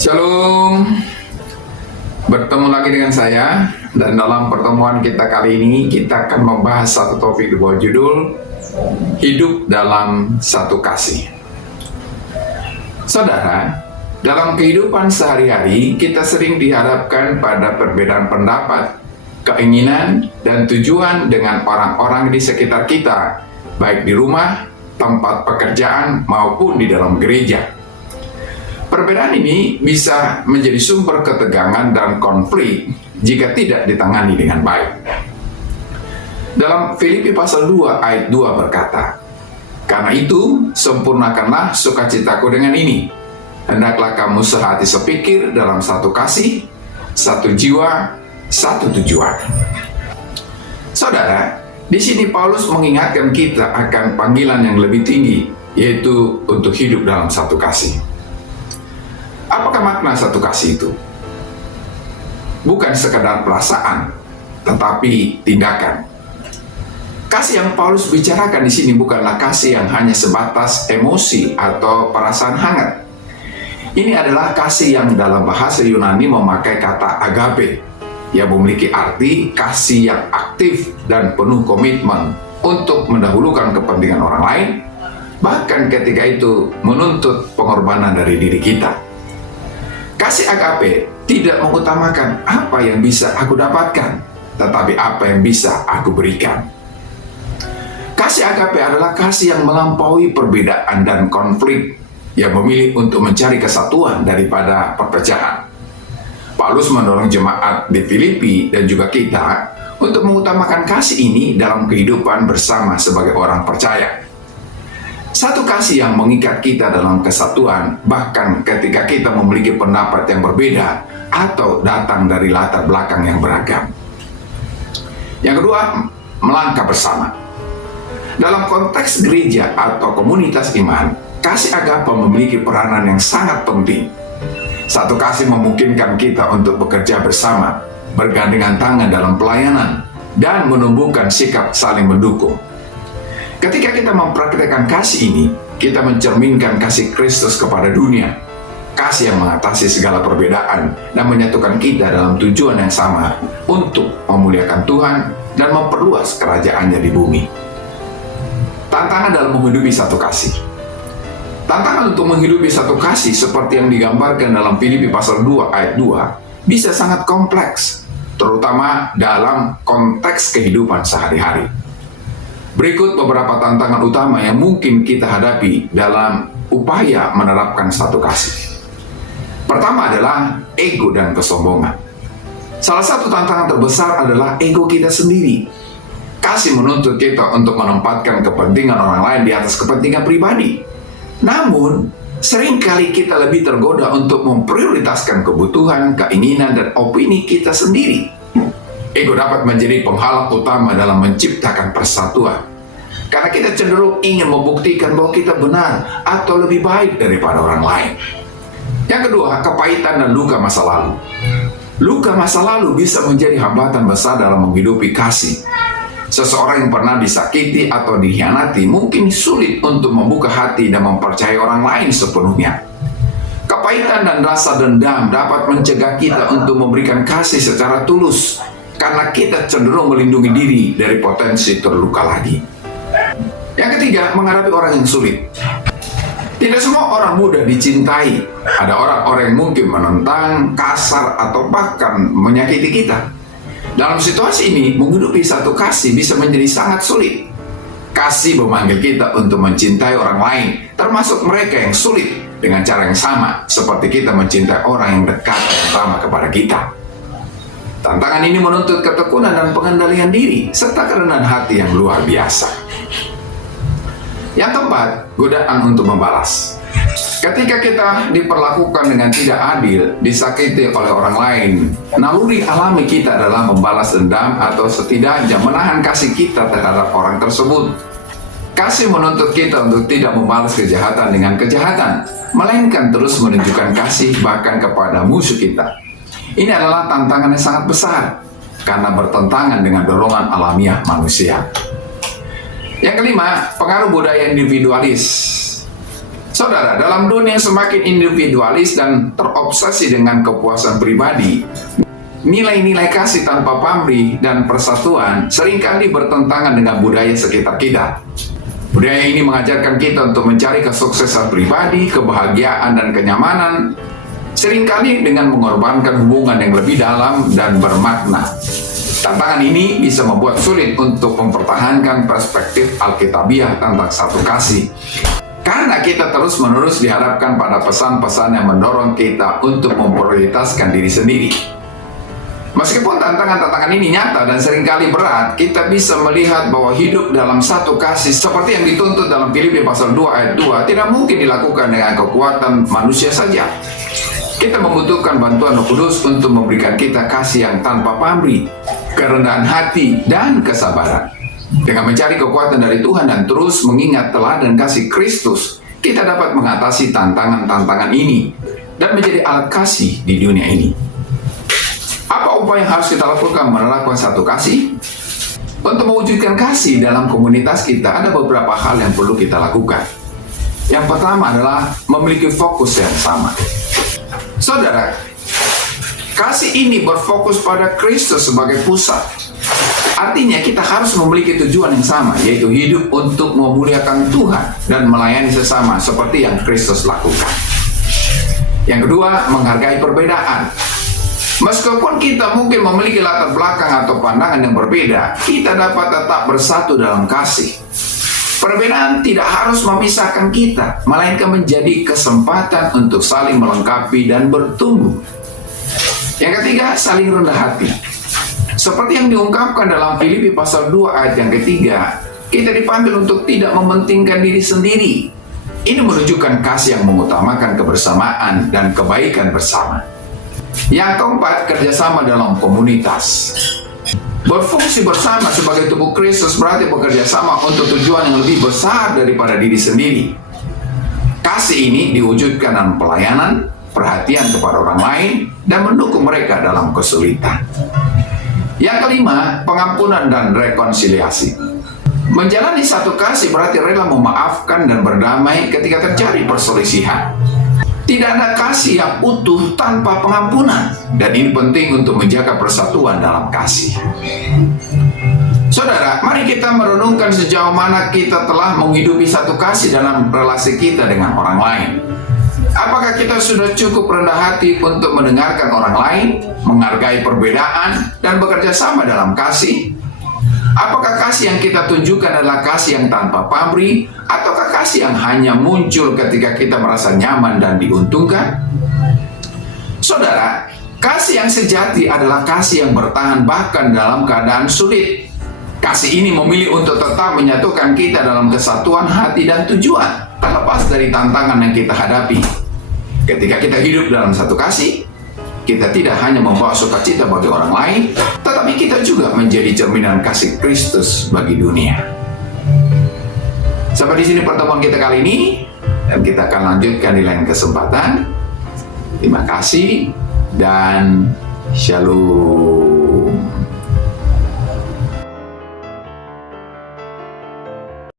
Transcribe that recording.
Shalom, bertemu lagi dengan saya. Dan dalam pertemuan kita kali ini kita akan membahas satu topik dengan judul Hidup dalam Satu Kasih. Saudara, dalam kehidupan sehari-hari kita sering dihadapkan pada perbedaan pendapat, keinginan, dan tujuan dengan orang-orang di sekitar kita, baik di rumah, tempat pekerjaan, maupun di dalam gereja. Perbedaan ini bisa menjadi sumber ketegangan dan konflik jika tidak ditangani dengan baik. Dalam Filipi pasal 2 ayat 2 berkata, "Karena itu, sempurnakanlah sukacitaku dengan ini. Hendaklah kamu sehati sepikir dalam satu kasih, satu jiwa, satu tujuan." Saudara, di sini Paulus mengingatkan kita akan panggilan yang lebih tinggi, yaitu untuk hidup dalam satu kasih. Apakah makna satu kasih itu? Bukan sekadar perasaan, tetapi tindakan. Kasih yang Paulus bicarakan di sini bukanlah kasih yang hanya sebatas emosi atau perasaan hangat. Ini adalah kasih yang dalam bahasa Yunani memakai kata agape, yang memiliki arti kasih yang aktif dan penuh komitmen untuk mendahulukan kepentingan orang lain, bahkan ketika itu menuntut pengorbanan dari diri kita. Kasih agape tidak mengutamakan apa yang bisa aku dapatkan, tetapi apa yang bisa aku berikan. Kasih agape adalah kasih yang melampaui perbedaan dan konflik, yang memilih untuk mencari kesatuan daripada perpecahan. Paulus mendorong jemaat di Filipi dan juga kita untuk mengutamakan kasih ini dalam kehidupan bersama sebagai orang percaya. Satu kasih yang mengikat kita dalam kesatuan, bahkan ketika kita memiliki pendapat yang berbeda atau datang dari latar belakang yang beragam. Yang kedua, melangkah bersama. Dalam konteks gereja atau komunitas iman, kasih agape memiliki peranan yang sangat penting. Satu kasih memungkinkan kita untuk bekerja bersama, bergandengan tangan dalam pelayanan, dan menumbuhkan sikap saling mendukung. Ketika kita mempraktikkan kasih ini, kita mencerminkan kasih Kristus kepada dunia. Kasih yang mengatasi segala perbedaan dan menyatukan kita dalam tujuan yang sama untuk memuliakan Tuhan dan memperluas kerajaannya di bumi. Tantangan dalam menghidupi satu kasih. Tantangan untuk menghidupi satu kasih seperti yang digambarkan dalam Filipi pasal 2 ayat 2 bisa sangat kompleks, terutama dalam konteks kehidupan sehari-hari. Berikut beberapa tantangan utama yang mungkin kita hadapi dalam upaya menerapkan satu kasih. Pertama adalah ego dan kesombongan. Salah satu tantangan terbesar adalah ego kita sendiri. Kasih menuntut kita untuk menempatkan kepentingan orang lain di atas kepentingan pribadi. Namun, seringkali kita lebih tergoda untuk memprioritaskan kebutuhan, keinginan, dan opini kita sendiri. Ego dapat menjadi penghalang utama dalam menciptakan persatuan, karena kita cenderung ingin membuktikan bahwa kita benar atau lebih baik daripada orang lain. Yang kedua, kepahitan dan luka masa lalu. Luka masa lalu bisa menjadi hambatan besar dalam menghidupi kasih. Seseorang yang pernah disakiti atau dikhianati mungkin sulit untuk membuka hati dan mempercayai orang lain sepenuhnya. Kepahitan dan rasa dendam dapat mencegah kita untuk memberikan kasih secara tulus, karena kita cenderung melindungi diri dari potensi terluka lagi. Yang ketiga, menghadapi orang yang sulit. Tidak semua orang mudah dicintai. Ada orang-orang yang mungkin menentang, kasar, atau bahkan menyakiti kita. Dalam situasi ini, menghidupi satu kasih bisa menjadi sangat sulit. Kasih memanggil kita untuk mencintai orang lain, termasuk mereka yang sulit, dengan cara yang sama seperti kita mencintai orang yang dekat pertama kepada kita. Tantangan ini menuntut ketekunan dan pengendalian diri, serta kerendahan hati yang luar biasa. Yang keempat, godaan untuk membalas. Ketika kita diperlakukan dengan tidak adil, disakiti oleh orang lain, naluri alami kita adalah membalas dendam atau setidaknya menahan kasih kita terhadap orang tersebut. Kasih menuntut kita untuk tidak membalas kejahatan dengan kejahatan, melainkan terus menunjukkan kasih bahkan kepada musuh kita. Ini adalah tantangan yang sangat besar, karena bertentangan dengan dorongan alamiah manusia. Yang kelima, pengaruh budaya individualis. Saudara, dalam dunia yang semakin individualis dan terobsesi dengan kepuasan pribadi, nilai-nilai kasih tanpa pamrih dan persatuan seringkali bertentangan dengan budaya sekitar kita. Budaya ini mengajarkan kita untuk mencari kesuksesan pribadi, kebahagiaan, dan kenyamanan, seringkali dengan mengorbankan hubungan yang lebih dalam dan bermakna. Tantangan ini bisa membuat sulit untuk mempertahankan perspektif Alkitabiah tentang satu kasih. Karena kita terus-menerus dihadapkan pada pesan-pesan yang mendorong kita untuk memprioritaskan diri sendiri. Meskipun tantangan-tantangan ini nyata dan seringkali berat, kita bisa melihat bahwa hidup dalam satu kasih seperti yang dituntut dalam Filipi pasal 2 ayat 2 tidak mungkin dilakukan dengan kekuatan manusia saja. Kita membutuhkan bantuan Roh Kudus untuk memberikan kita kasih yang tanpa pamrih, kerendahan hati, dan kesabaran. Dengan mencari kekuatan dari Tuhan dan terus mengingat teladan kasih Kristus, kita dapat mengatasi tantangan-tantangan ini dan menjadi alat kasih di dunia ini. Apa upaya yang harus kita lakukan menerapkan satu kasih? Untuk mewujudkan kasih dalam komunitas kita, ada beberapa hal yang perlu kita lakukan. Yang pertama adalah memiliki fokus yang sama. Saudara, kasih ini berfokus pada Kristus sebagai pusat. Artinya kita harus memiliki tujuan yang sama, yaitu hidup untuk memuliakan Tuhan dan melayani sesama seperti yang Kristus lakukan. Yang kedua, menghargai perbedaan. Meskipun kita mungkin memiliki latar belakang atau pandangan yang berbeda, kita dapat tetap bersatu dalam kasih. Perbedaan tidak harus memisahkan kita, melainkan menjadi kesempatan untuk saling melengkapi dan bertumbuh. Yang ketiga, saling rendah hati. Seperti yang diungkapkan dalam Filipi pasal 2 ayat yang ketiga, kita dipanggil untuk tidak mementingkan diri sendiri. Ini menunjukkan kasih yang mengutamakan kebersamaan dan kebaikan bersama. Yang keempat, kerjasama dalam komunitas. Berfungsi bersama sebagai tubuh Kristus berarti bekerja sama untuk tujuan yang lebih besar daripada diri sendiri. Kasih ini diwujudkan dalam pelayanan, perhatian kepada orang lain, dan mendukung mereka dalam kesulitan. Yang kelima, pengampunan dan rekonsiliasi. Menjalani satu kasih berarti rela memaafkan dan berdamai ketika terjadi perselisihan. Tidak ada kasih yang utuh tanpa pengampunan, dan ini penting untuk menjaga persatuan dalam kasih. Saudara, mari kita merenungkan sejauh mana kita telah menghidupi satu kasih dalam relasi kita dengan orang lain. Apakah kita sudah cukup rendah hati untuk mendengarkan orang lain, menghargai perbedaan, dan bekerja sama dalam kasih? Apakah kasih yang kita tunjukkan adalah kasih yang tanpa pamrih, ataukah kasih yang hanya muncul ketika kita merasa nyaman dan diuntungkan? Saudara, kasih yang sejati adalah kasih yang bertahan bahkan dalam keadaan sulit. Kasih ini memilih untuk tetap menyatukan kita dalam kesatuan hati dan tujuan, terlepas dari tantangan yang kita hadapi. Ketika kita hidup dalam satu kasih, kita tidak hanya membawa sukacita bagi orang lain, tetapi kita juga menjadi cerminan kasih Kristus bagi dunia. Sampai di sini pertemuan kita kali ini, dan kita akan lanjutkan di lain kesempatan. Terima kasih dan shalom.